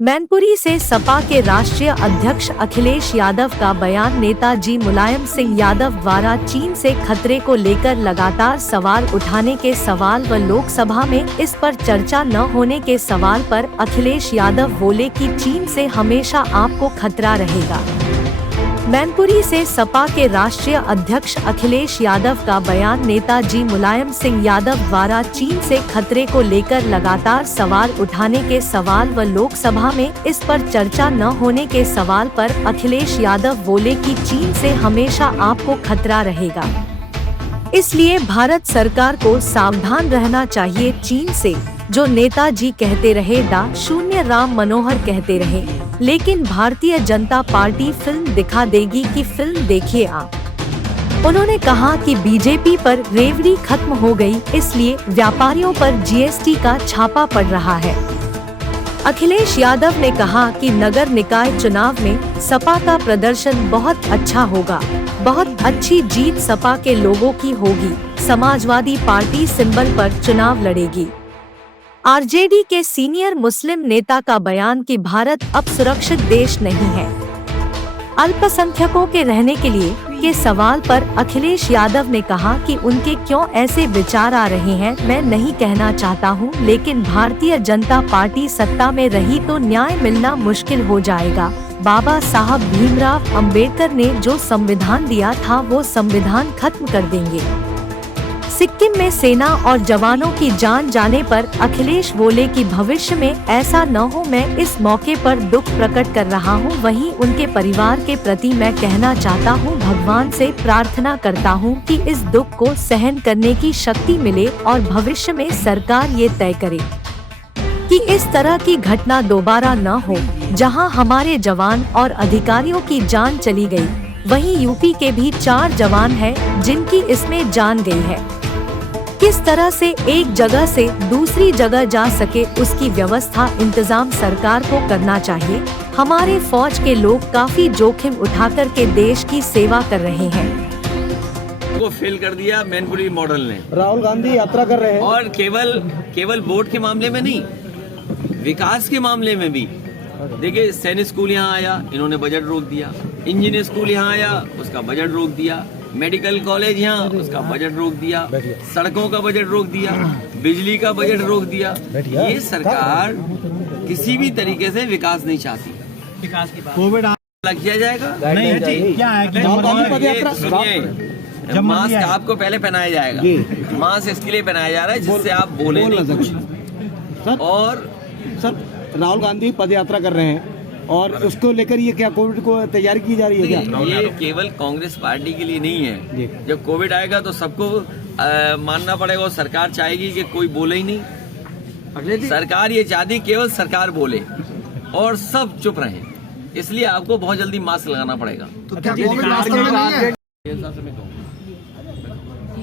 मैनपुरी से सपा के राष्ट्रीय अध्यक्ष अखिलेश यादव का बयान। नेताजी मुलायम सिंह यादव द्वारा चीन से खतरे को लेकर लगातार सवाल उठाने के सवाल व लोकसभा में इस पर चर्चा न होने के सवाल पर अखिलेश यादव बोले कि चीन से हमेशा आपको खतरा रहेगा। मैनपुरी से सपा के राष्ट्रीय अध्यक्ष अखिलेश यादव का बयान। नेताजी मुलायम सिंह यादव द्वारा चीन से खतरे को लेकर लगातार सवाल उठाने के सवाल व लोकसभा में इस पर चर्चा न होने के सवाल पर अखिलेश यादव बोले कि चीन से हमेशा आपको खतरा रहेगा, इसलिए भारत सरकार को सावधान रहना चाहिए चीन से। जो नेताजी कहते रहे शून्य राम मनोहर कहते रहे, लेकिन भारतीय जनता पार्टी फिल्म दिखा देगी कि फिल्म देखिए आप। उन्होंने कहा कि बीजेपी पर रेवड़ी खत्म हो गई, इसलिए व्यापारियों पर जीएसटी का छापा पड़ रहा है। अखिलेश यादव ने कहा कि नगर निकाय चुनाव में सपा का प्रदर्शन बहुत अच्छा होगा, बहुत अच्छी जीत सपा के लोगों की होगी। समाजवादी पार्टी सिंबल पर चुनाव लड़ेगी। आरजेडी के सीनियर मुस्लिम नेता का बयान कि भारत अब सुरक्षित देश नहीं है। अल्पसंख्यकों के रहने के लिए के सवाल पर अखिलेश यादव ने कहा कि उनके क्यों ऐसे विचार आ रहे हैं मैं नहीं कहना चाहता हूं, लेकिन भारतीय जनता पार्टी सत्ता में रही तो न्याय मिलना मुश्किल हो जाएगा। बाबा साहब भीमराव अंबेडकर ने जो संविधान दिया था वो संविधान खत्म कर देंगे। सिक्किम में सेना और जवानों की जान जाने पर अखिलेश बोले कि भविष्य में ऐसा न हो। मैं इस मौके पर दुख प्रकट कर रहा हूं, वहीं उनके परिवार के प्रति मैं कहना चाहता हूं, भगवान से प्रार्थना करता हूं कि इस दुख को सहन करने की शक्ति मिले और भविष्य में सरकार ये तय करे कि इस तरह की घटना दोबारा न हो, जहां हमारे जवान और अधिकारियों की जान चली गई। वहीं यूपी के भी 4 जवान हैं जिनकी इसमें जान गई है। किस तरह से एक जगह से दूसरी जगह जा सके उसकी व्यवस्था इंतजाम सरकार को करना चाहिए। हमारे फौज के लोग काफी जोखिम उठाकर के देश की सेवा कर रहे हैं। को फेल कर दिया मैनपुरी मॉडल ने। राहुल गांधी यात्रा कर रहे हैं और केवल वोट के मामले में नहीं, विकास के मामले में भी। देखिए, सैनिक स्कूल यहाँ आया, इन्होंने बजट रोक दिया। इंजीनियर स्कूल यहाँ आया, उसका बजट रोक दिया। मेडिकल कॉलेज यहाँ, उसका बजट रोक दिया। सड़कों का बजट रोक दिया, बिजली का बजट रोक दिया। ये सरकार किसी भी तरीके से विकास नहीं चाहती। विकास की बात कोविड लग किया जाएगा नहीं जी। क्या है कि सुनिए, मास्क आपको पहले पहनाया जाएगा। मास्क इसके लिए पहनाया जा रहा है जिससे आप बोले नहीं कुछ। और सर, राहुल गांधी पद यात्रा कर रहे हैं और उसको लेकर ये क्या कोविड को तैयारी की जा रही है क्या? ये केवल कांग्रेस पार्टी के लिए नहीं है। जब कोविड आएगा तो सबको मानना पड़ेगा और सरकार चाहेगी कि कोई बोले ही नहीं। सरकार ये चाहती केवल सरकार बोले और सब चुप रहे, इसलिए आपको बहुत जल्दी मास्क लगाना पड़ेगा। तो क्या कोविड वास्तव में नहीं है?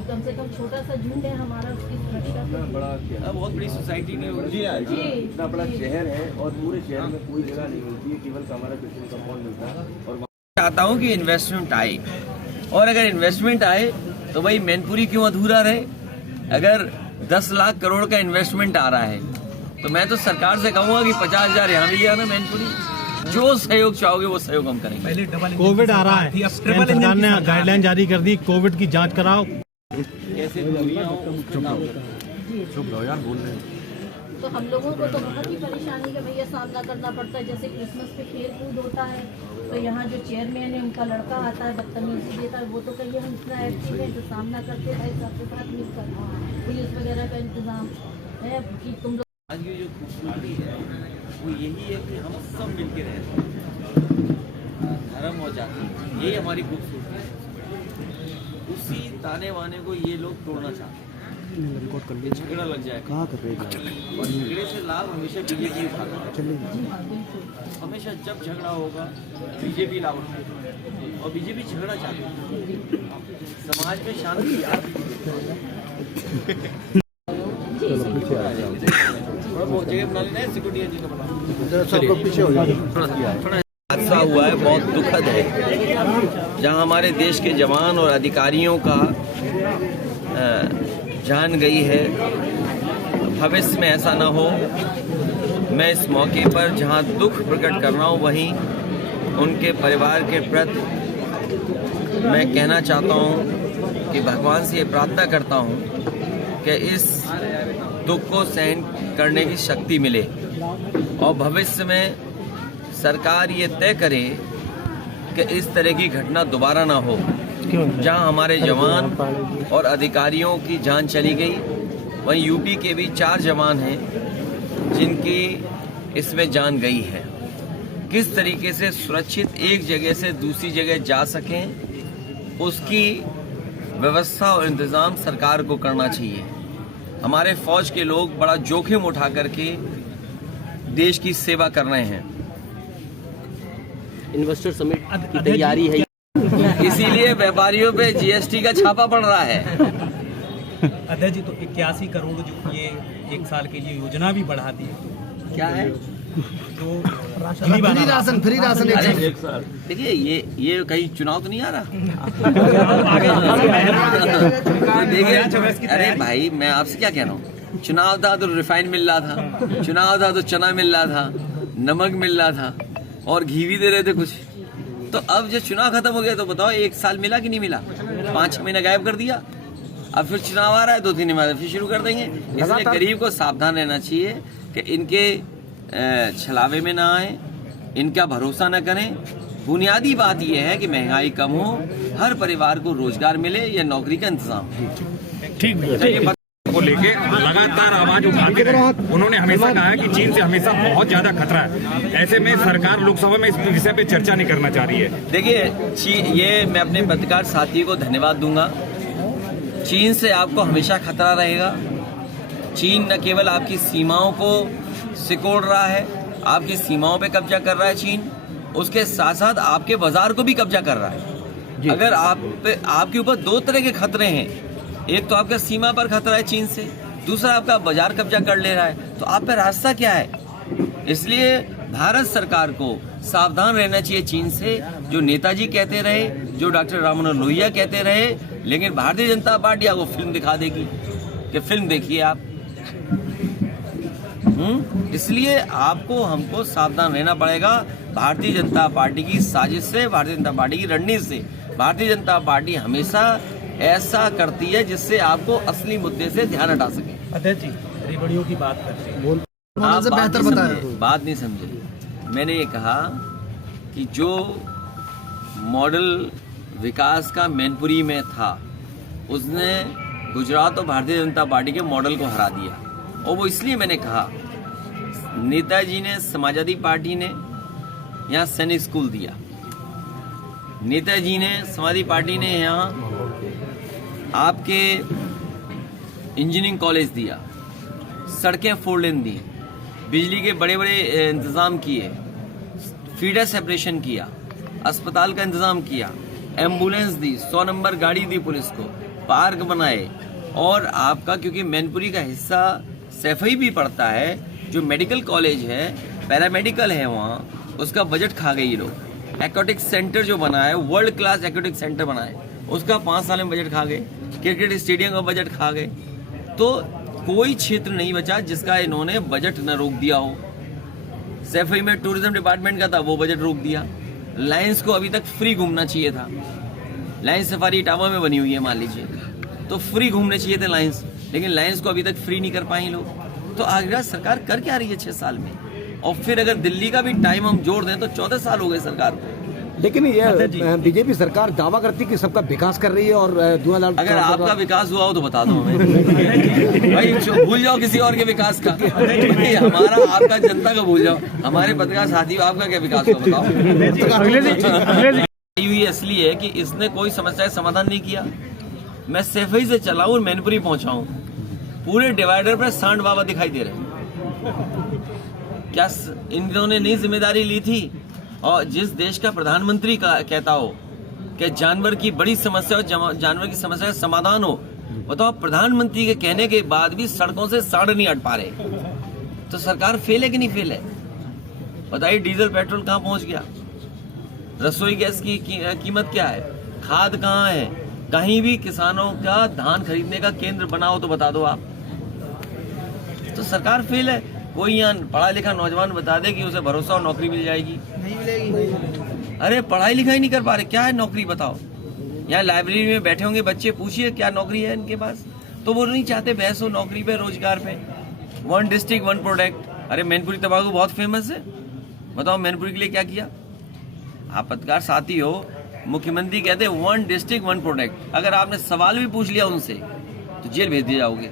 कम से कम छोटा सा झुंड है हमारा, उसकी सुरक्षा बहुत बड़ी सोसाइटी नहीं होती है। इतना बड़ा शहर है और पूरे शहर में कोई जगह नहीं मिलती है, केवल हमारा पेट्रोल कंपाउंड मिलता है। और चाहता हूँ कि इन्वेस्टमेंट आए, और अगर इन्वेस्टमेंट आए तो भाई मैनपुरी क्यों अधूरा रहे। अगर 10 लाख करोड़ का इन्वेस्टमेंट आ रहा है तो मैं तो सरकार से कहूँगा कि 50,000 यहाँ मिल जाना मैनपुरी। जो सहयोग चाहोगे वो सहयोग हम करेंगे। कोविड आ रहा है, सरकार ने गाइडलाइन जारी कर दी, कोविड की जांच कराओ। कैसे चुप रहो यार, बोल रहे हैं। तो हम लोगों को तो बहुत ही परेशानी का भैया सामना करना पड़ता है। जैसे क्रिसमस पे खेल कूद होता है तो यहाँ जो चेयरमैन है उनका लड़का आता है, बदतमीजी देता है। वो तो कहिए हम इतना एक्टिव है जो सामना करते हैं सबके साथ मिलकर। पुलिस वगैरह का इंतजाम है कि तुम लोग। आज की जो खूबसूरती है वो यही है कि हम सब मिलकर रहते हैं, धर्म और जाति, यही हमारी खूबसूरती है। उसी ताने वाने को ये लोग तोड़ना चाहते हैं। झगड़ा लग जाए कहाँ कर रहे हैं और झगड़े से लाभ हमेशा बीजेपी उठाता है। हमेशा जब झगड़ा होगा बीजेपी लाभ उठाएगी और बीजेपी झगड़ा चाहती है। समाज में शांति हादसा हुआ है, बहुत दुखद है, जहां हमारे देश के जवान और अधिकारियों का जान गई है। भविष्य में ऐसा ना हो, मैं इस मौके पर जहां दुख प्रकट कर रहा हूं, वहीं उनके परिवार के प्रति मैं कहना चाहता हूं कि भगवान से ये प्रार्थना करता हूं कि इस दुख को सहन करने की शक्ति मिले और भविष्य में सरकार ये तय करे कि इस तरह की घटना दोबारा ना हो। जहां हमारे जवान और अधिकारियों की जान चली गई, वहीं यूपी के भी 4 जवान हैं जिनकी इसमें जान गई है। किस तरीके से सुरक्षित एक जगह से दूसरी जगह जा सकें, उसकी व्यवस्था और इंतजाम सरकार को करना चाहिए। हमारे फौज के लोग बड़ा जोखिम उठा करके देश की सेवा कर रहे हैं। इन्वेस्टर समिट की तैयारी है, इसीलिए व्यापारियों पे जीएसटी का छापा पड़ रहा है। अध्यक्ष जी, तो 81 करोड़ जो ये 1 साल के लिए योजना भी बढ़ा दी है, क्या है जो फ्री राशन देखिए, ये कहीं चुनाव तो नहीं आ रहा। देखिए, अरे भाई, मैं आपसे क्या कह रहा हूँ, चुनाव था तो रिफाइन मिल रहा था, चुनाव था तो चना मिल रहा था, नमक मिल रहा था और घी भी दे रहे थे कुछ। तो अब जब चुनाव खत्म हो गया तो बताओ 1 साल मिला कि नहीं मिला? 5-6 महीने गायब कर दिया। अब फिर चुनाव आ रहा है, 2-3 महीने फिर शुरू कर देंगे। इसलिए गरीब को सावधान रहना चाहिए कि इनके छलावे में ना आए, इनका भरोसा न करें। बुनियादी बात यह है कि महंगाई कम हो, हर परिवार को रोजगार मिले या नौकरी का इंतजाम। ठीक को लेके लगातार आवाज उठाते रहे। उन्होंने हमेशा कहा है कि चीन से हमेशा बहुत ज्यादा खतरा है। ऐसे में सरकार लोकसभा में इस विषय पे चर्चा नहीं करना चाह रही है। देखिए, ये मैं अपने पत्रकार साथियों को धन्यवाद दूंगा। चीन से आपको हमेशा खतरा रहेगा। चीन न केवल आपकी सीमाओं को सिकोड़ रहा है, आपकी सीमाओं पे कब्जा कर रहा है चीन, उसके साथ साथ आपके बाजार को भी कब्जा कर रहा है। अगर आपके ऊपर 2 तरह के खतरे हैं, एक तो आपका सीमा पर खतरा है चीन से, दूसरा आपका बाजार कब्जा कर ले रहा है, तो आप पे रास्ता क्या है? इसलिए भारत सरकार को सावधान रहना चाहिए चीन से। जो नेताजी कहते रहे, जो डॉक्टर राम मनोहर लोहिया कहते रहे, लेकिन भारतीय जनता पार्टी आपको फिल्म दिखा देगी कि फिल्म देखिए आप। इसलिए आपको हमको सावधान रहना पड़ेगा भारतीय जनता पार्टी की साजिश से, भारतीय जनता पार्टी की रणनीति से। भारतीय जनता पार्टी हमेशा ऐसा करती है जिससे आपको असली मुद्दे से ध्यान हटा सके। अध्यक्ष जी, रेवड़ियों की बात करते हैं, आप बात नहीं समझे। मैंने ये कहा कि जो मॉडल विकास का मैनपुरी में था, उसने गुजरात और भारतीय जनता पार्टी के मॉडल को हरा दिया। और वो इसलिए मैंने कहा, नेताजी ने, समाजवादी पार्टी ने यहाँ सैनिक स्कूल दिया, नेताजी ने, समाजवादी पार्टी ने यहाँ आपके इंजीनियरिंग कॉलेज दिया, सड़कें 4 लेन दी, बिजली के बड़े बड़े इंतजाम किए, फीडर सेपरेशन किया, अस्पताल का इंतजाम किया, एम्बुलेंस दी, 100 नंबर गाड़ी दी पुलिस को, पार्क बनाए। और आपका क्योंकि मैनपुरी का हिस्सा सैफई भी पड़ता है, जो मेडिकल कॉलेज है, पैरामेडिकल है वहाँ, उसका बजट खा गए ये लोग। एक्वाटिक सेंटर जो बना है, वर्ल्ड क्लास एक्वाटिक सेंटर बना है, उसका 5 साल में बजट खा गए। क्रिकेट स्टेडियम का बजट खा गए। तो कोई क्षेत्र नहीं बचा जिसका इन्होंने बजट न रोक दिया हो। सैफई में टूरिज्म डिपार्टमेंट का था, वो बजट रोक दिया। लायंस को अभी तक फ्री घूमना चाहिए था, लायंस सफारी इटावा में बनी हुई है मान लीजिए, तो फ्री घूमने चाहिए थे लायंस, लेकिन लायंस को अभी तक फ्री नहीं कर पाए लोग। तो आगरा सरकार कर क्या रही है 6 साल में? और फिर अगर दिल्ली का भी टाइम हम जोड़ दें तो 14 साल हो गए सरकार को। लेकिन ये बीजेपी सरकार दावा करती कि सबका विकास कर रही है और 2000 अगर आपका विकास हुआ हो तो बता दो हमें। भाई भूल जाओ किसी और के विकास का, हमारा आपका जनता का भूल जाओ। हमारे पत्रकार साथी आपका क्या विकास हुआ बताओ। ये इसलिए है कि इसने कोई समस्या का समाधान नहीं किया। मैं सैफई से चला हूँ, मैनपुरी पहुंचा हूँ, पूरे डिवाइडर पर सांड बाबा दिखाई दे रहे हैं। क्या इन्होंने नई जिम्मेदारी ली थी? और जिस देश का प्रधानमंत्री का कहता हो कि जानवर की बड़ी समस्या हो, जानवर की समस्या का समाधान हो, बताओ प्रधानमंत्री के कहने के बाद भी सड़कों से सांड नहीं हट पा रहे, तो सरकार फेल है कि नहीं फेल है? बताइए, डीजल पेट्रोल कहाँ पहुंच गया? रसोई गैस की कीमत क्या है? खाद कहाँ है? कहीं भी किसानों का धान खरीदने का केंद्र बनाओ तो बता दो आप। तो सरकार फेल है। कोई यहाँ पढ़ा लिखा नौजवान बता दे कि उसे भरोसा और नौकरी मिल जाएगी? नहीं मिलेगी। अरे पढ़ाई लिखाई नहीं कर पा रहे, क्या है नौकरी बताओ? यहाँ लाइब्रेरी में बैठे होंगे बच्चे, पूछिए क्या नौकरी है इनके पास, तो वो नहीं चाहते बहस हो नौकरी पे, रोजगार पे। 1 डिस्ट्रिक्ट 1 प्रोडक्ट, अरे मैनपुरी तंबाकू बहुत फेमस है, बताओ मैनपुरी के लिए क्या किया? आप पत्रकार साथी हो, मुख्यमंत्री कहते हैं 1 डिस्ट्रिक्ट 1 प्रोडक्ट, अगर आपने सवाल भी पूछ लिया उनसे तो जेल भेज दिए जाओगे।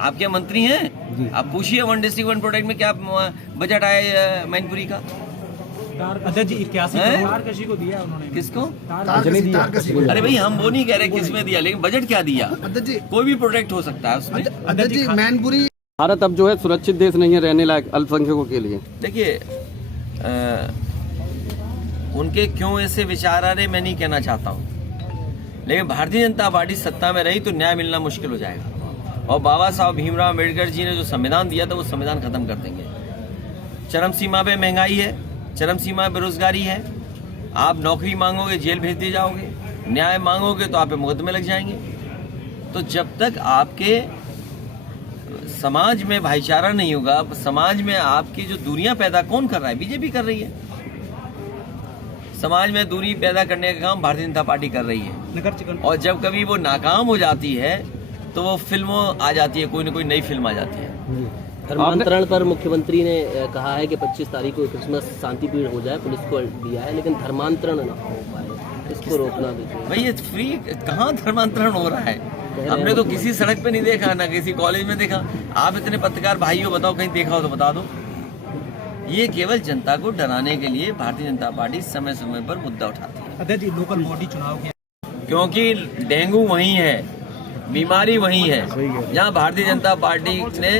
आप क्या मंत्री हैं? आप पूछिए 1 डिस्ट्रिक्ट 1 प्रोडक्ट में क्या बजट आया मैनपुरी का? अध्यक्ष जी 81 करोड़ किसी को दिया उन्होंने? किसको? तारकसी। अरे भाई हम वो नहीं कह रहे किसमें दिया, लेकिन बजट क्या दिया? अध्यक्ष जी, कोई भी प्रोडक्ट हो सकता है उसमें। अध्यक्ष जी, मैनपुरी भारत अब जो है सुरक्षित देश नहीं है रहने लायक अल्पसंख्यकों के लिए। देखिए उनके क्यों ऐसे विचार आ रहे मैं नहीं कहना चाहता हूँ, लेकिन भारतीय जनता पार्टी सत्ता में रही तो न्याय मिलना मुश्किल हो जाएगा। और बाबा साहब भीमराव अम्बेडकर जी ने जो संविधान दिया था वो संविधान खत्म कर देंगे। चरम सीमा पे महंगाई है, चरम सीमा पे बेरोजगारी है, आप नौकरी मांगोगे जेल भेज दिए जाओगे, न्याय मांगोगे तो आप पे मुकदमे लग जाएंगे। तो जब तक आपके समाज में भाईचारा नहीं होगा, समाज में आपकी जो दूरियां पैदा कौन कर रहा है? बीजेपी कर रही है। समाज में दूरी पैदा करने का काम भारतीय जनता पार्टी कर रही है। और जब कभी वो नाकाम हो जाती है तो वो फिल्मों आ जाती है, कोई ना कोई नई फिल्म आ जाती है। धर्मांतरण पर मुख्यमंत्री ने कहा है कि 25 तारीख को क्रिसमस शांतिपूर्ण हो जाए, पुलिस को दिया है, लेकिन धर्मांतरण ना हो पाए, इसको रोकना दीजिए। भाई ये फ्री कहाँ धर्मांतरण हो रहा है? हमने तो किसी सड़क पे नहीं देखा, ना किसी कॉलेज में देखा। आप इतने पत्रकार भाइयों बताओ कहीं देखा हो तो बता दो। ये केवल जनता को डराने के लिए भारतीय जनता पार्टी समय समय पर मुद्दा उठाती है। अध्यक्ष जी लोकल बॉडी चुनाव के क्योंकि डेंगू वही है, बीमारी वही है जहाँ भारतीय जनता पार्टी ने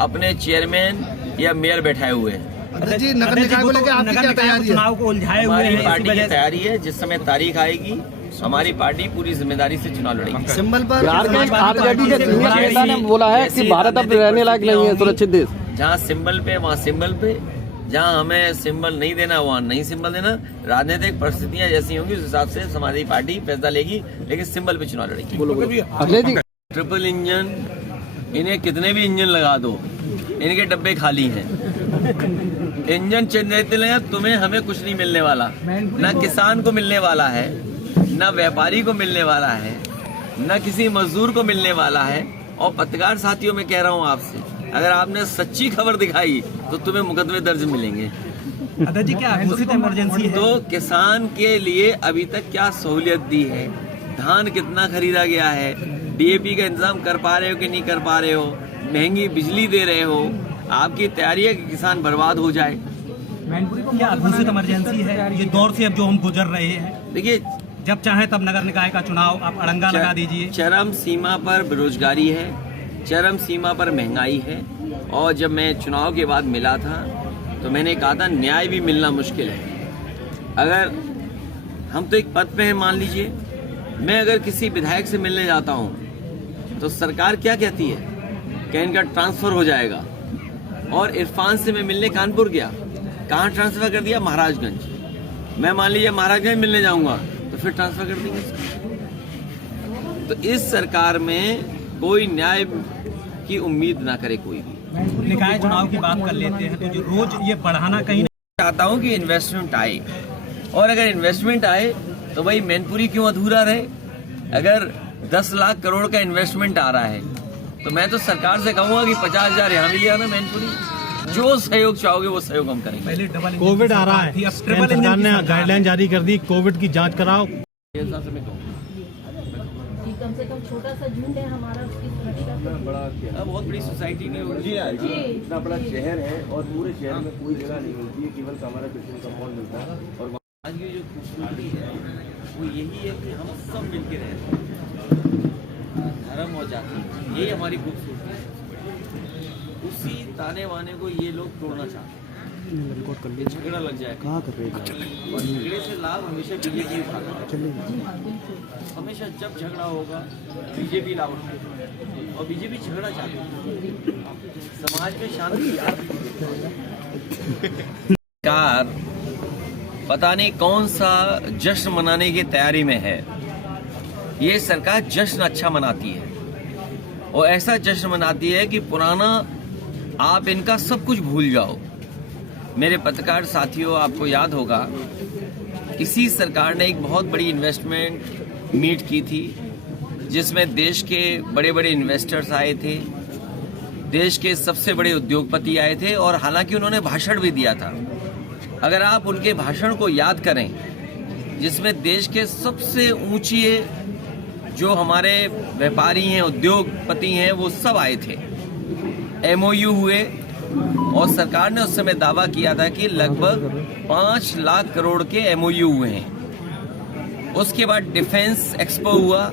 अपने चेयरमैन या मेयर बैठाए हुए हैं। अध्यक्ष जी, नगर निकाय को लेकर आपकी क्या तैयारी है? चुनाव को उलझाए हुए हमारी हैं, पार्टी की तैयारी है, जिस समय तारीख आएगी हमारी पार्टी पूरी जिम्मेदारी से चुनाव लड़ेगी। सिंबल पर आरजेडी के सीनियर नेता ने बोला है कि भारत अब रहने लायक नहीं है सुरक्षित देश। जहाँ सिंबल पे वहाँ सिंबल पे, जहाँ हमें सिंबल नहीं देना वहाँ नहीं सिंबल देना। राजनीतिक परिस्थितियाँ जैसी होंगी उस हिसाब से हमारी पार्टी फैसला लेगी, लेकिन सिंबल पे चुनाव लड़ेगी। अगले जी ट्रिपल इंजन, इन्हें कितने भी इंजन लगा दो, इनके डब्बे खाली हैं। इंजन चलते लगे, तुम्हें हमें कुछ नहीं मिलने वाला, ना किसान को मिलने वाला है, ना व्यापारी को मिलने वाला है, ना किसी मजदूर को मिलने वाला है। और पत्रकार साथियों में कह रहा हूँ आपसे, अगर आपने सच्ची खबर दिखाई तो तुम्हें मुकदमे दर्ज मिलेंगे। अध्यक्ष जी क्या घोषित इमरजेंसी है? तो किसान के लिए अभी तक क्या सहूलियत दी है, धान कितना खरीदा गया है, डीएपी का इंतजाम कर पा रहे हो कि नहीं कर पा रहे हो, महंगी बिजली दे रहे हो, आपकी तैयारी है कि किसान बर्बाद हो जाए। मैनपुरी को क्या घोषित इमरजेंसी है ये दौर से अब जो हम गुजर रहे हैं? देखिए जब चाहे तब नगर निकाय का चुनाव आप अड़ंगा लगा दीजिए। चरम सीमा पर बेरोजगारी है, चरम सीमा पर महंगाई है। और जब मैं चुनाव के बाद मिला था तो मैंने कहा था न्याय भी मिलना मुश्किल है। अगर हम तो एक पद पे हैं, मान लीजिए मैं अगर किसी विधायक से मिलने जाता हूँ तो सरकार क्या कहती है कि इनका ट्रांसफर हो जाएगा। और इरफान से मैं मिलने कानपुर गया, कहाँ ट्रांसफर कर दिया? महाराजगंज। मैं मान लीजिए महाराजगंज मिलने जाऊंगा तो फिर ट्रांसफर कर देंगे। तो इस सरकार में कोई न्याय की उम्मीद ना करे कोई भी। निकाय चुनाव की बात कर लेते हैं तो जो रोज ये बढ़ाना कहीं चाहता हूँ कि इन्वेस्टमेंट आए, और अगर इन्वेस्टमेंट आए तो भाई मैनपुरी क्यों अधूरा रहे? अगर 10 लाख करोड़ का इन्वेस्टमेंट आ रहा है तो मैं तो सरकार से कहूंगा कि 50,000 यहाँ भी लिया ना मैनपुरी। जो सहयोग चाहोगे वो सहयोग हम करेंगे। पहले डबल कोविड आ रहा है, सरकार ने गाइडलाइन जारी कर दी, कोविड की जांच कराओ। कम से कम छोटा सा झुंड है हमारा, उसकी सुरक्षा बहुत बड़ी सोसाइटी नहीं होगी। इतना बड़ा शहर है और पूरे शहर में कोई जगह नहीं मिलती है, केवल हमारा कृष्ण कंपाउंड मिलता है। और आज की जो खूबसूरती है वो यही है कि हम सब मिलके रहते हैं, धर्म और जाति, यही हमारी खूबसूरती है। उसी ताने वाने को ये लोग तोड़ना चाहते हैं। झगड़ा लग जाए कहाँ कर रहे हैं, और झगड़े से लाभ हमेशा बीजेपी उठाता है। हमेशा जब झगड़ा होगा बीजेपी लाभ उठाएगी, और बीजेपी झगड़ा चाहती है। समाज में शांति सरकार पता नहीं कौन सा जश्न मनाने की तैयारी में है। ये सरकार जश्न अच्छा मनाती है, और ऐसा जश्न मनाती है कि पुराना आप इनका सब कुछ भूल जाओ। मेरे पत्रकार साथियों, आपको याद होगा इसी सरकार ने एक बहुत बड़ी इन्वेस्टमेंट मीट की थी जिसमें देश के बड़े बड़े इन्वेस्टर्स आए थे, देश के सबसे बड़े उद्योगपति आए थे और हालांकि उन्होंने भाषण भी दिया था। अगर आप उनके भाषण को याद करें जिसमें देश के सबसे ऊंचे जो हमारे व्यापारी हैं, उद्योगपति हैं, वो सब आए थे। MOU हुए और सरकार ने उस समय दावा किया था कि लगभग 5 लाख करोड़ के MOU हुए हैं। उसके बाद डिफेंस एक्सपो हुआ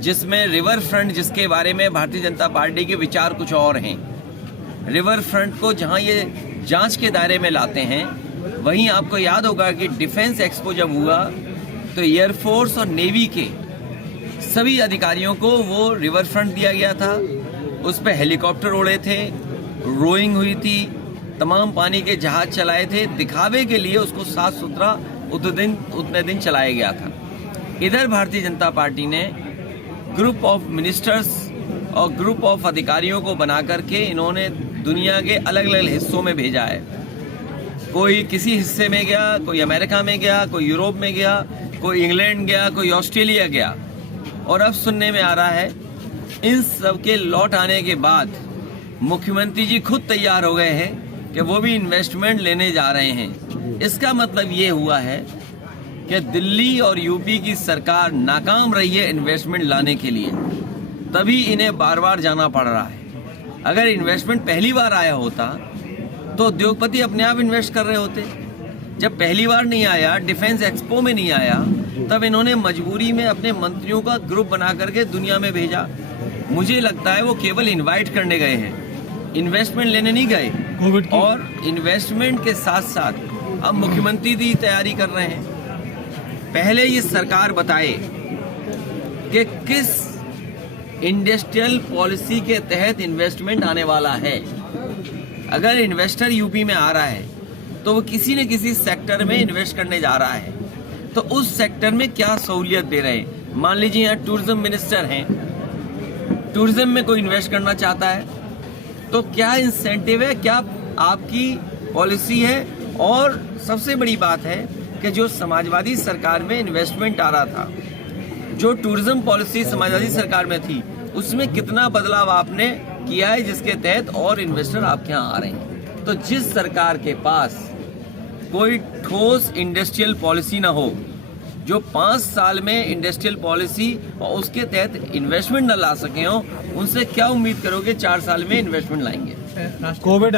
जिसमें रिवर फ्रंट, जिसके बारे में भारतीय जनता पार्टी के विचार कुछ और हैं। रिवर फ्रंट को जहां ये जांच के दायरे में लाते हैं, वहीं आपको याद होगा कि डिफेंस एक्सपो जब हुआ तो एयरफोर्स और नेवी के सभी अधिकारियों को वो रिवर फ्रंट दिया गया था। उस पर हेलीकॉप्टर उड़े थे, रोइंग हुई थी, तमाम पानी के जहाज चलाए थे, दिखावे के लिए उसको साफ सुथरा उतने दिन चलाया गया था। इधर भारतीय जनता पार्टी ने ग्रुप ऑफ मिनिस्टर्स और ग्रुप ऑफ अधिकारियों को बना करके इन्होंने दुनिया के अलग अलग हिस्सों में भेजा है। कोई किसी हिस्से में गया, कोई अमेरिका में गया, कोई यूरोप में गया, कोई इंग्लैंड गया, कोई ऑस्ट्रेलिया गया। और अब सुनने में आ रहा है इन सब के लौट आने के बाद मुख्यमंत्री जी खुद तैयार हो गए हैं कि वो भी इन्वेस्टमेंट लेने जा रहे हैं। इसका मतलब ये हुआ है कि दिल्ली और यूपी की सरकार नाकाम रही है इन्वेस्टमेंट लाने के लिए, तभी इन्हें बार बार जाना पड़ रहा है। अगर इन्वेस्टमेंट पहली बार आया होता तो उद्योगपति अपने आप इन्वेस्ट कर रहे होते। जब पहली बार नहीं आया, डिफेंस एक्सपो में नहीं आया, तब इन्होंने मजबूरी में अपने मंत्रियों का ग्रुप बना करके दुनिया में भेजा। मुझे लगता है वो केवल इनवाइट करने गए हैं, इन्वेस्टमेंट लेने नहीं गए। और इन्वेस्टमेंट के साथ साथ अब मुख्यमंत्री भी तैयारी कर रहे हैं। पहले ये सरकार बताए कि किस इंडस्ट्रियल पॉलिसी के तहत इन्वेस्टमेंट आने वाला है। अगर इन्वेस्टर यूपी में आ रहा है तो वो किसी न किसी सेक्टर में इन्वेस्ट करने जा रहा है, तो उस सेक्टर में क्या सहूलियत दे रहे हैं। मान लीजिए यहाँ टूरिज्म मिनिस्टर हैं, टूरिज्म में कोई इन्वेस्ट करना चाहता है तो क्या इंसेंटिव है, क्या आपकी पॉलिसी है। और सबसे बड़ी बात है कि जो समाजवादी सरकार में इन्वेस्टमेंट आ रहा था, जो टूरिज्म पॉलिसी समाजवादी सरकार में थी, उसमें कितना बदलाव आपने किया है जिसके तहत और इन्वेस्टर आपके यहाँ आ रहे हैं। तो जिस सरकार के पास कोई ठोस इंडस्ट्रियल पॉलिसी ना हो, जो 5 साल में इंडस्ट्रियल पॉलिसी और उसके तहत इन्वेस्टमेंट न ला सके हो, उनसे क्या उम्मीद करोगे 4 साल में इन्वेस्टमेंट लाएंगे। कोविड